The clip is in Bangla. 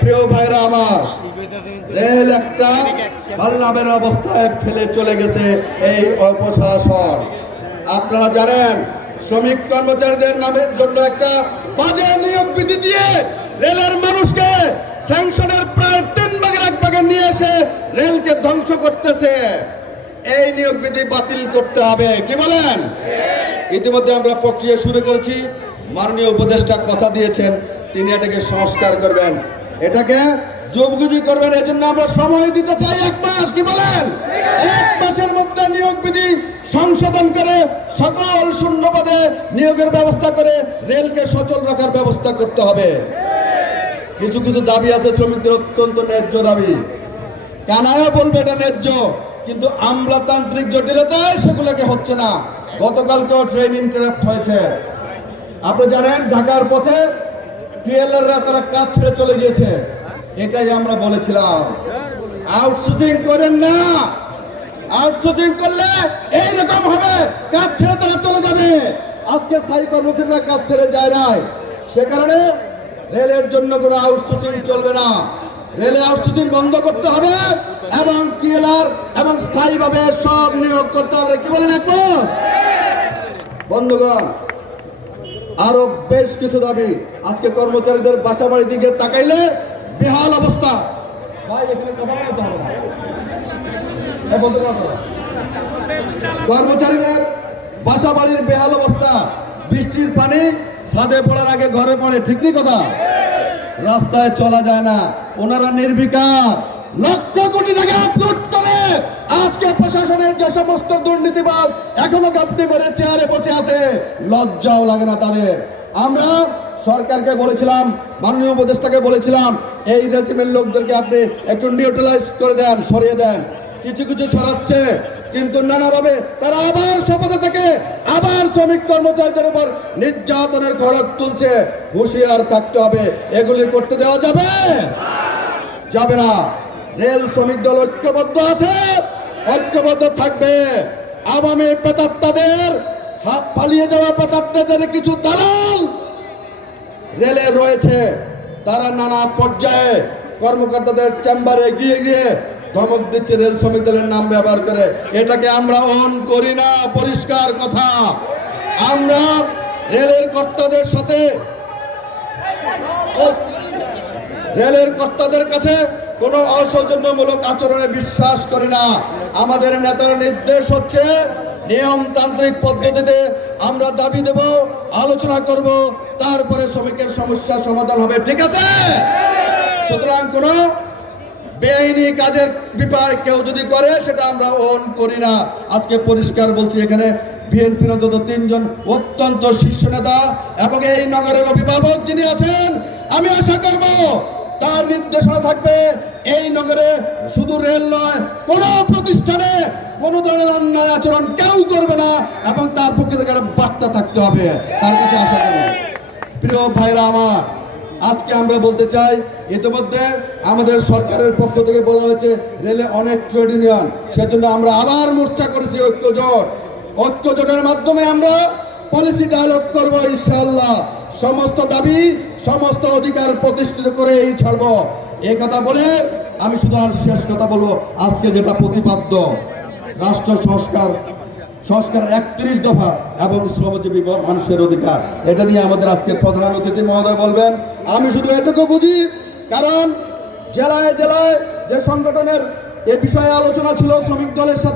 প্রিয় ভাইরা আমার, রেল একটা পাল্লামের অবস্থায় ফেলে চলে গেছে এই অপশাসন। আপনারা জানেন, শ্রমিক কর্মচারীদের নামের জন্য একটা বাজে নিয়োগ বিধি দিয়ে রেলের মানুষকে স্যাংশনের প্রায় 3/1 নিয়ে এসে রেলকে ধ্বংস করতেছে। এই নিয়োগ বিধি বাতিল করতে হবে, কি বলেন? ইতিমধ্যে আমরা প্রক্রিয়া শুরু করেছি। মাননীয় উপদেষ্টা কথা দিয়েছেন তিনি এটাকে সংস্কার করবেন, এটাকে যোগগুজি করবেন। এই জন্য আমরা সময় দিতে চাই 1 মাস, কি বলেন? 1 মাসের মধ্যে নিয়োগ বিধি সংশোধন করে সকল শূন্যপদে নিয়োগের ব্যবস্থা করে রেলকে সচল রাখার ব্যবস্থা করতে হবে। কিছু কিছু দাবি আছে শ্রমিকদের, অত্যন্ত ন্যায্য দাবি। কানায়ও বলবে এটা ন্যায্য, কিন্তু আমলাতান্ত্রিক জটিলতায় সেগুলোকে হচ্ছে না। গতকালকেও ট্রেন ইন্টারাপ্ট হয়েছে। আপনি জানেন, ঢাকার পথে টিএলআররা তারা কাজ ছেড়ে চলে গিয়েছে। এটাই আমরা বলেছিলাম, আউটসোর্সিং করেন না। আউটসোর্সিং করলে এইরকম হবে, কাজ ছেড়ে তারা চলে যাবে। আজকে স্থায়ী কর্মচারীরা কাজ ছেড়ে যায় নাই, সে কারণে রেলের জন্য কোনো আউটসোর্সিং চলবে না। রেলে আউটসোর্সিং বন্ধ করতে হবে এবং টিএলআর এবং স্থায়ীভাবে সব নিয়োগ করতে হবে, কি বলেন? একমত? বন্ধুগণ, আরো বেশ কিছু দাবি। আজকে কর্মচারীদের বাসা বাড়ির দিকে তাকাইলে বেহাল অবস্থা। ভাই, এখানে কথা বলতে হবে না। কর্মচারীদের বাসা বাড়ির বেহাল অবস্থা। বৃষ্টির পানি ছাদে পড়ার আগে ঘরে পড়ে, ঠিক নি কথা? রাস্তায় চলা যায় না, ওনারা নির্বিকার। লক্ষ কোটি টাকা আপলোড করে আজকে প্রশাসনের যে সমস্ত দুর্নীতিবাজ এখনো গাপটি মেরে চেয়ারে বসে আছে, লজ্জাও লাগে না তাদের। আমরা সরকারকে বলেছিলাম, মাননীয় উপদেষ্টাকে বলেছিলাম, এই রেজিমেন্ট লোকদেরকে আপনি একটু নিউট্রালাইজ করে দেন, সরিয়ে দেন। কিছু কিছু সরাচ্ছে, কিন্তু নানাভাবে তারা আবার শপথে থেকে আবার শ্রমিক কর্মচারীদের উপর নির্যাতনের খড়গ তুলছে। হুঁশিয়ার থাকতে হবে, এগুলি করতে দেওয়া যাবে যাবে না। রেল শ্রমিক দল ঐক্যবদ্ধ আছে, ঐক্যবদ্ধ থাকবে। আওয়ামী প্রেতাত্মাদের, পালিয়ে যাওয়া প্রেতাত্মাদের কিছু দালাল রেলে রয়েছে, তারা নানা পর্যায়ে কর্মকর্তাদের চেম্বারে গিয়ে গিয়ে ধমক দিচ্ছে রেল শ্রমিক দলের নাম ব্যবহার করে। এটাকে আমরা অন করি না, পরিষ্কার কথা। আমরা রেলের কর্তাদের কাছে কোনো অসৌজন্যমূলক আচরণে বিশ্বাস করি না। আমাদের নেতার নির্দেশ হচ্ছে নিয়মতান্ত্রিক পদ্ধতিতে আমরা দাবি দেব, আলোচনা করব, তারপরে শ্রমিকের সমস্যা সমাধান হবে, ঠিক আছে? সুতরাং কোনো বেআইনি কাজের ব্যাপার কেউ যদি করে সেটা আমরা অন করি না। আজকে পরিষ্কার বলছি, এখানে বিএনপির অন্তত 3 জন অত্যন্ত শীর্ষ নেতা এবং এই নগরের অভিভাবক যিনি আছেন, আমি আশা করব তার নির্দেশনা থাকবে এই নগরে শুধু রেল নয়, কোন প্রতিষ্ঠানে কোনো ধরনের অন্যায় আচরণ কেউ করবে না এবং তার পক্ষে থেকে একটা বার্তা থাকতে হবে, তার কাছে আশা করি। প্রিয় ভাইরা আমার, আজকে আমরা বলতে চাই, ইতিমধ্যে আমাদের সরকারের পক্ষ থেকে বলা হয়েছে রেলে অনেক ট্রেড ইউনিয়ন, সেজন্য আমরা আবার মোর্চা করেছি ঐক্যজোটের মাধ্যমে আমরা পলিসি ডায়ালগ করব ইনশাআল্লাহ। সমস্ত দাবি, সমস্ত অধিকার প্রতিষ্ঠিত করেই ছাড়বো। এই কথা বলে আমি শুধু আর শেষ কথা বলবো, আজকে যেটা প্রতিপাদ্য রাষ্ট্র সংস্কার 31 দফা এবং শ্রমজীবী মানুষের অধিকার, এটা নিয়ে আমাদের আজকের প্রধান অতিথি মহোদয় বলবেন। আমি শুধু এটুকু বুঝি, কারণ জেলায় জেলায় যে সংগঠনের এ বিষয়ে আলোচনা ছিল শ্রমিক দলের সাথে,